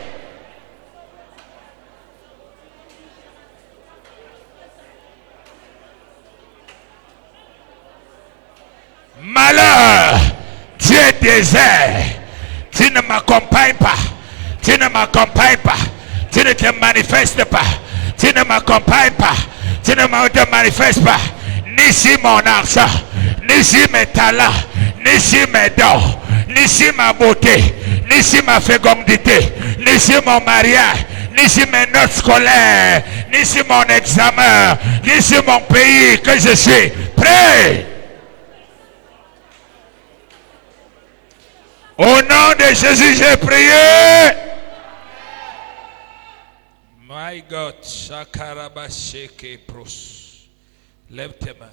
Malheur, tu es désert, tu ne m'accompagnes pas, tu ne m'accompagnes pas, tu ne te manifestes pas, tu ne m'accompagnes pas, tu ne te manifestes pas, ni si mon argent, ni si mes talents, ni si mes dons, ni si ma beauté, ni si ma fécondité, ni si mon mariage, ni si mes notes scolaires, ni si mon examen, ni si mon pays que je suis. Prie. Au nom de Jésus, j'ai prié. My God, Shakarabasheke Pros. Lève tes mains.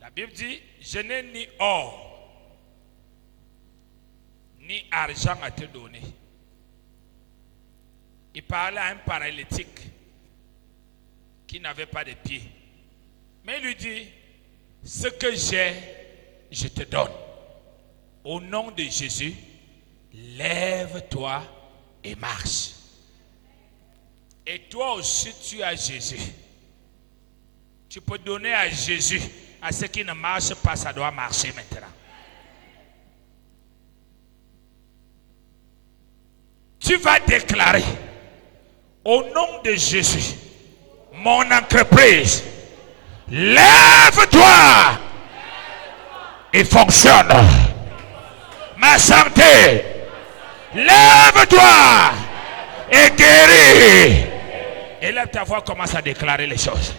La Bible dit, je n'ai ni or, ni argent à te donner. Il parlait à un paralytique qui n'avait pas de pieds. Mais il lui dit, ce que j'ai, je te donne. Au nom de Jésus, lève-toi et marche. Et toi aussi, tu as Jésus. Tu peux donner à Jésus. À ce qui ne marche pas, ça doit marcher maintenant. Tu vas déclarer, au nom de Jésus, mon entreprise, lève-toi et fonctionne. Ma santé, lève-toi et guéris. Et là, ta voix commence à déclarer les choses.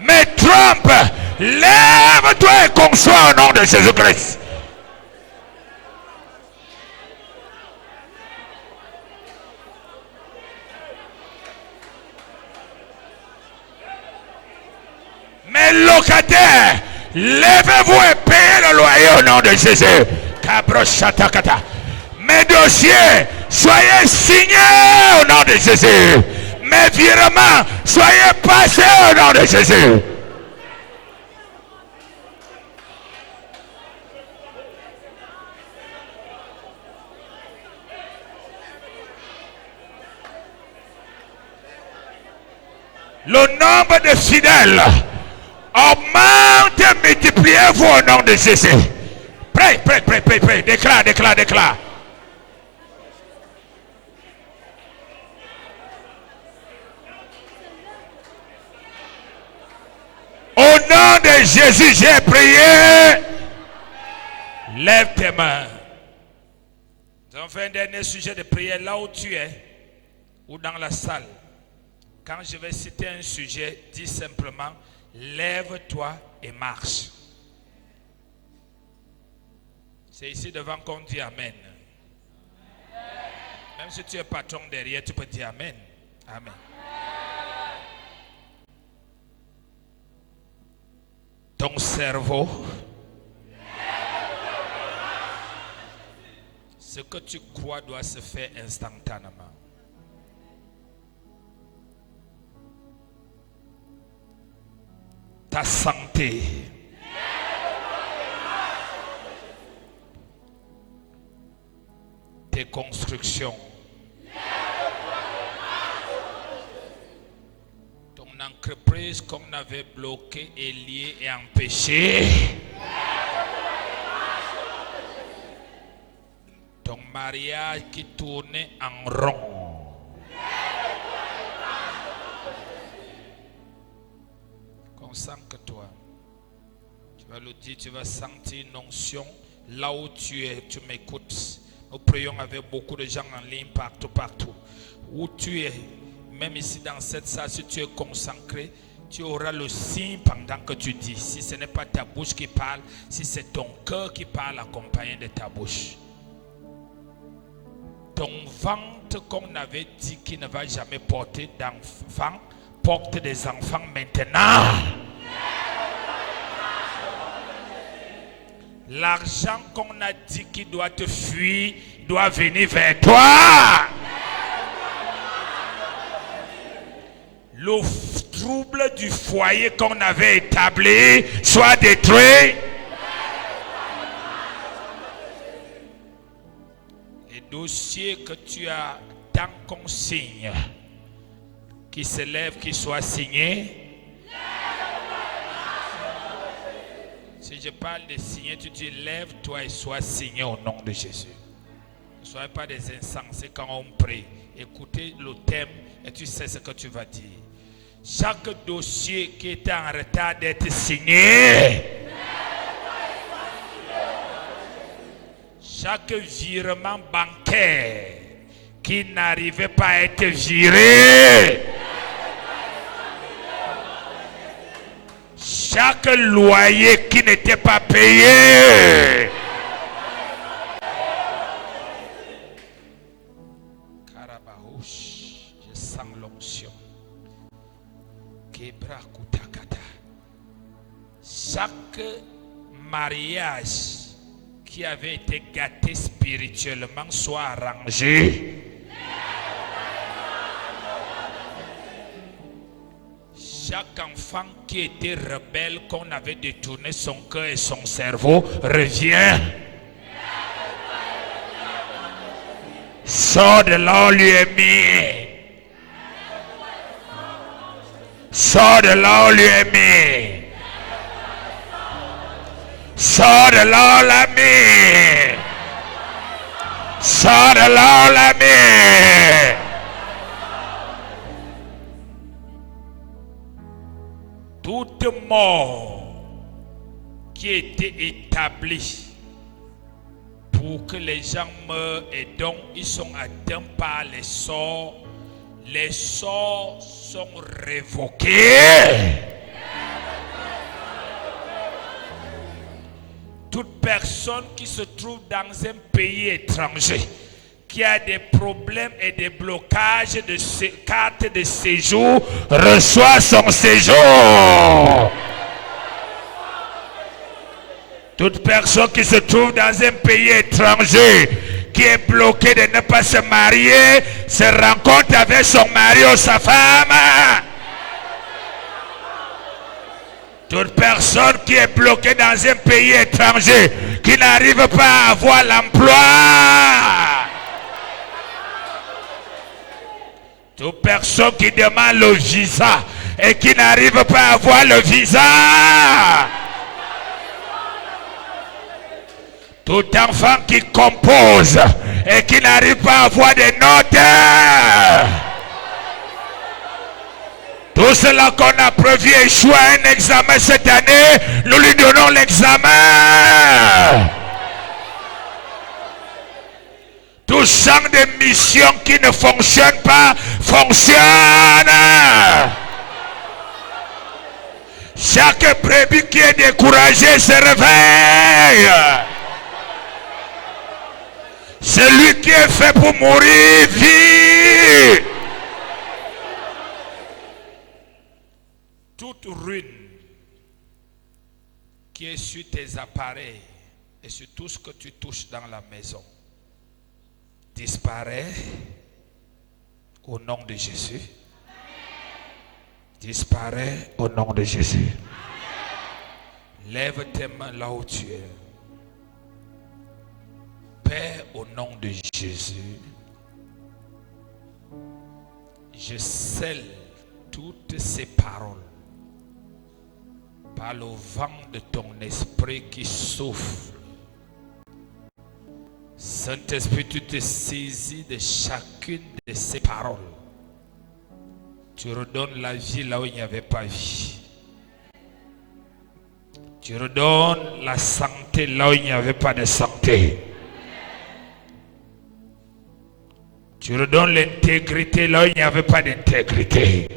me trompe, lève-toi et conçois au nom de Jésus-Christ. Mes locataires, levez-vous et payez le loyer au nom de Jésus. Mes dossiers, soyez signés au nom de Jésus. Mes virements, soyez passés au nom de Jésus. Le nombre de fidèles augmente et multipliez-vous au nom de Jésus. Prie, prie, prie, prie, prie. Déclare, déclare, déclare. Au nom de Jésus, j'ai prié. Lève tes mains. Nous avons fait un dernier sujet de prière là où tu es ou dans la salle. Quand je vais citer un sujet, dis simplement, lève-toi et marche. C'est ici devant qu'on dit Amen. Même si tu es patron derrière, tu peux dire Amen. Amen. Ton cerveau, ce que tu crois doit se faire instantanément. Ta santé, tes constructions, ton entreprise qu'on avait bloquée et liée et empêchée, ton mariage qui tournait en rond. Concentre-toi. Tu vas le dire, tu vas sentir une onction là où tu es, tu m'écoutes. Nous prions avec beaucoup de gens en ligne partout, partout. Où tu es, même ici dans cette salle, si tu es consacré, tu auras le signe pendant que tu dis. Si ce n'est pas ta bouche qui parle, si c'est ton cœur qui parle accompagné de ta bouche. Ton ventre qu'on avait dit qu'il ne va jamais porter d'enfants, porte des enfants maintenant. L'argent qu'on a dit qu'il doit te fuir, doit venir vers toi. Le trouble du foyer qu'on avait établi soit détruit. Les dossiers que tu as tant qu'on signe, qui se lève, qui soit signé. Si je parle de signer, tu dis lève-toi et sois signé au nom de Jésus. Ne soyez pas des insensés quand on prie. Écoutez le thème et tu sais ce que tu vas dire. Chaque dossier qui est en retard d'être signé, chaque virement bancaire qui n'arrivait pas à être viré, chaque loyer qui n'était pas payé, Karabahouch, je sens l'onction. Chaque mariage qui avait été gâté spirituellement soit arrangé. Chaque enfant qui était rebelle, qu'on avait détourné son cœur et son cerveau, revient. Sors de là où lui est mis. Sors de là où lui est mis. Sors de là où l'a mis. Sors de là où l'a mis. Toute mort qui était établie pour que les gens meurent et donc ils sont atteints par les sorts sont révoqués. personne qui se trouve dans un pays étranger, qui a des problèmes et des blocages de carte de séjour, reçoit son séjour. Toute personne qui se trouve dans un pays étranger, qui est bloqué de ne pas se marier, se rencontre avec son mari ou sa femme. Toute personne qui est bloquée dans un pays étranger, qui n'arrive pas à avoir l'emploi. Toute personne qui demande le visa et qui n'arrive pas à avoir le visa. Tout enfant qui compose et qui n'arrive pas à avoir des notes. Tout cela qu'on a prévu échouer à un examen cette année, nous lui donnons l'examen. Tout champ de mission qui ne fonctionne pas, fonctionne. Chaque brebis qui est découragé se réveille. Celui qui est fait pour mourir vit. Toute ruine qui est sur tes appareils et sur tout ce que tu touches dans la maison disparaît au nom de Jésus. Disparaît au nom de Jésus. Lève tes mains là où tu es. Père, au nom de Jésus, je scelle toutes ces paroles par le vent de ton esprit qui souffle. Saint-Esprit, tu te saisis de chacune de ces paroles. Tu redonnes la vie là où il n'y avait pas vie. Tu redonnes la santé là où il n'y avait pas de santé. Tu redonnes l'intégrité là où il n'y avait pas d'intégrité.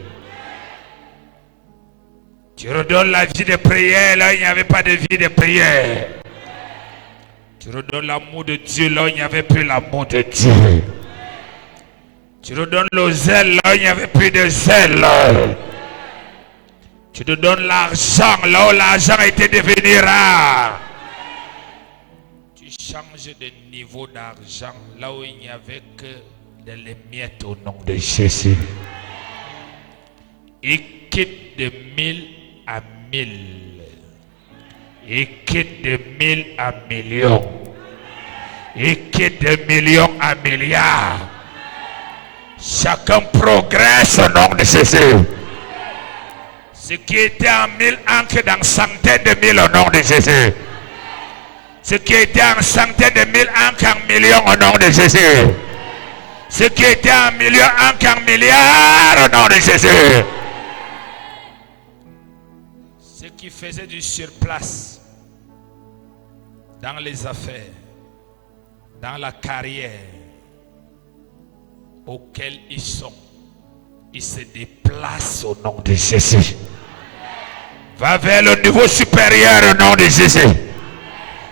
Tu redonnes la vie de prière là où il n'y avait pas de vie de prière. Tu redonnes l'amour de Dieu là où il n'y avait plus l'amour de Dieu. Tu redonnes le zèle là où il n'y avait plus de zèle. Tu te donnes l'argent là où l'argent était devenu rare. Tu changes de niveau d'argent là où il n'y avait que de les miettes au nom de Jésus. Il quitte de 1000 à 1000. Il quitte de 1000 à millions. Il quitte de millions à milliards. Chacun progresse au nom de Jésus. Ce qui était en 1000 entre dans centaines de mille au nom de Jésus. Ce qui était en centaines de mille entre en millions au nom de Jésus. Ce qui était en millions entre en milliards au nom de Jésus. Ce qui faisait du surplace dans les affaires, dans la carrière auquel ils sont, ils se déplacent au nom de Jésus. Va vers le niveau supérieur au nom de Jésus.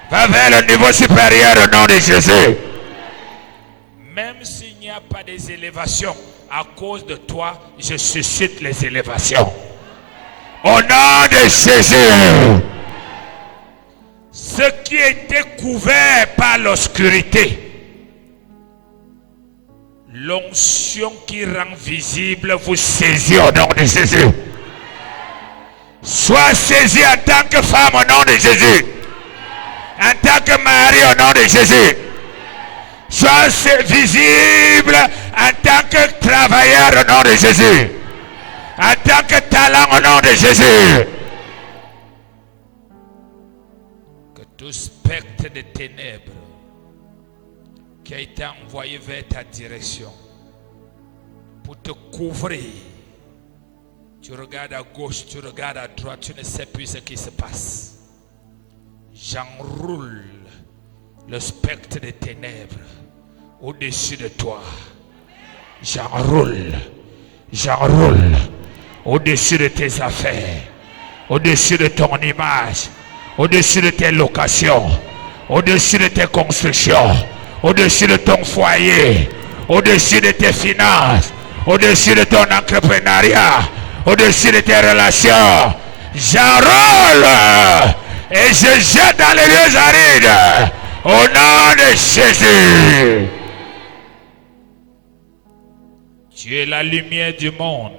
Va vers le niveau supérieur au nom de Jésus. Même s'il n'y a pas des élévations, à cause de toi, je suscite les élévations. Au nom de Jésus. Ce qui était couvert par l'obscurité, l'onction qui rend visible vous saisit au nom de Jésus. Sois saisi en tant que femme au nom de Jésus. En tant que mari au nom de Jésus. Sois visible en tant que travailleur au nom de Jésus. En tant que talent au nom de Jésus. Que tout spectre de ténèbres qui a été envoyé vers ta direction pour te couvrir. Tu regardes à gauche, tu regardes à droite, tu ne sais plus ce qui se passe. J'enroule le spectre des ténèbres au-dessus de toi. J'enroule au-dessus de tes affaires, au-dessus de ton image, au-dessus de tes locations, au-dessus de tes constructions, au-dessus de ton foyer, au-dessus de tes finances, au-dessus de ton entrepreneuriat, au-dessus de tes relations. J'enrôle et je jette dans les lieux arides au nom de Jésus. Tu es la lumière du monde.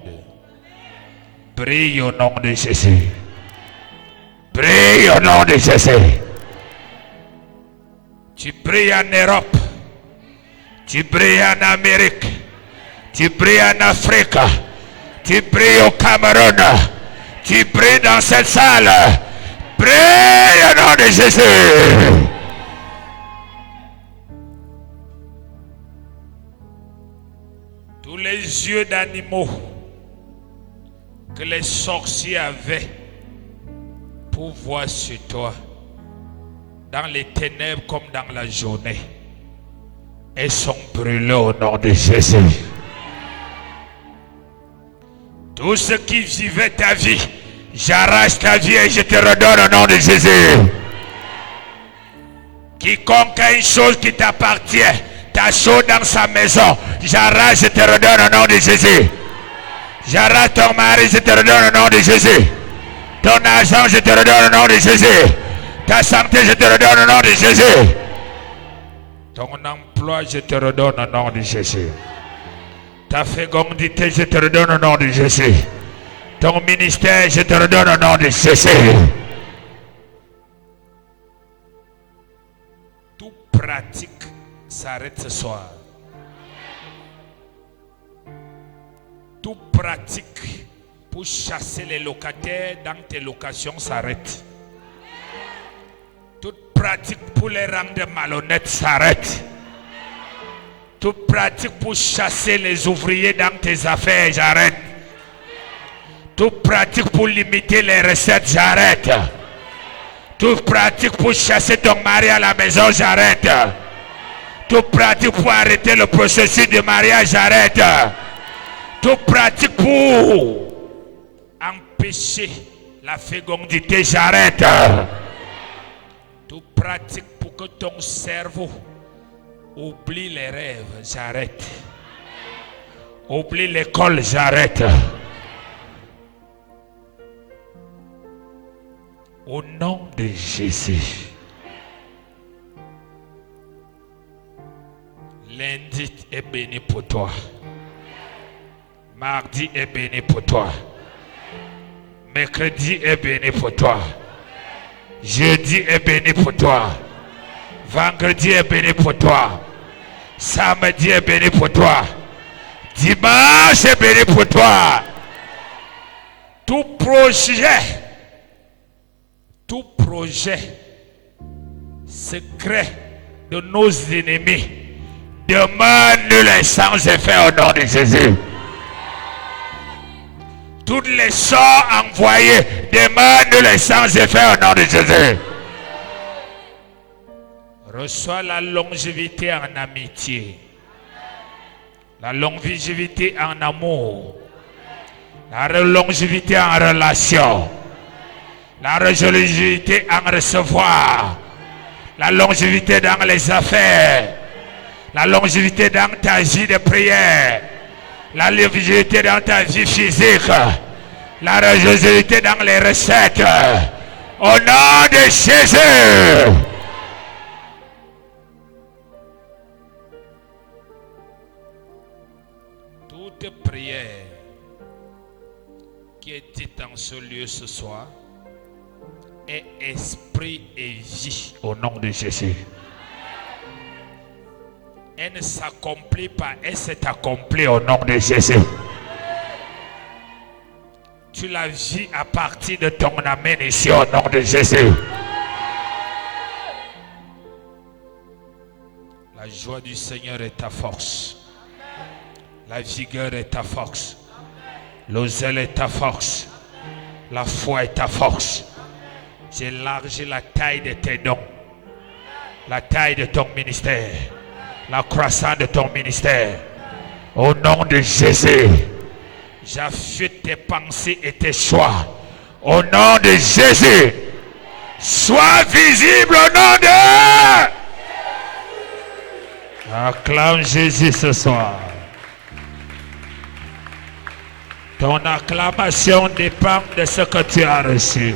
Brille au nom de Jésus. Brille au nom de Jésus. Tu brilles en Europe. Tu brilles en Amérique. Tu brilles en Afrique. Tu brilles au Cameroun. Tu brilles dans cette salle. Brille au nom de Jésus. Tous les yeux d'animaux que les sorciers avaient pour voir sur toi, dans les ténèbres comme dans la journée, elles sont brûlées au nom de Jésus. Tout ce qui vivait ta vie, j'arrache ta vie et je te redonne au nom de Jésus. Quiconque a une chose qui t'appartient, ta chose dans sa maison, j'arrache, je te redonne au nom de Jésus. J'arrache ton mari, je te redonne au nom de Jésus. Ton argent, je te redonne au nom de Jésus. Ta santé, je te redonne au nom de Jésus. Ton emploi, je te redonne au nom de Jésus. Ta fécondité, je te redonne au nom de Jésus. Ton ministère, je te redonne au nom de Jésus. Tout pratique s'arrête ce soir. Tout pratique pour chasser les locataires dans tes locations s'arrête. Toute pratique pour les rendre malhonnêtes s'arrête. Toute pratique pour chasser les ouvriers dans tes affaires, j'arrête. Toute pratique pour limiter les recettes, j'arrête. Toute pratique pour chasser ton mari à la maison, j'arrête. Toute pratique pour arrêter le processus de mariage, j'arrête. Toute pratique pour empêcher la fécondité, j'arrête. Toute pratique pour que ton cerveau oublie les rêves, j'arrête. Oublie l'école, j'arrête. Au nom de Jésus. Lundi est béni pour toi. Mardi est béni pour toi. Mercredi est béni pour toi. Jeudi est béni pour toi. Vendredi est béni pour toi. Samedi est béni pour toi. Dimanche est béni pour toi. Tout projet secret de nos ennemis demande-les sans effet au nom de Jésus. Toutes les sorts envoyés demandent-les sans effet au nom de Jésus. Reçois la longévité en amitié, la longévité en amour, la longévité en relation, la longévité en recevoir, la longévité dans les affaires, la longévité dans ta vie de prière, la longévité dans ta vie physique, la longévité dans les recettes. Au nom de Jésus. Toute prière qui est dite en ce lieu ce soir est esprit et vie au nom de Jésus. Elle ne s'accomplit pas, elle s'est accomplie au nom de Jésus. Tu la vis à partir de ton amen ici au nom de Jésus. La joie du Seigneur est ta force. La vigueur est ta force. Le zèle est ta force. La foi est ta force. J'élargis la taille de tes dons. La taille de ton ministère. La croissance de ton ministère. Au nom de Jésus. J'affûte tes pensées et tes choix. Au nom de Jésus. Sois visible au nom de Acclame Jésus ce soir. Ton acclamation dépend de ce que tu as reçu.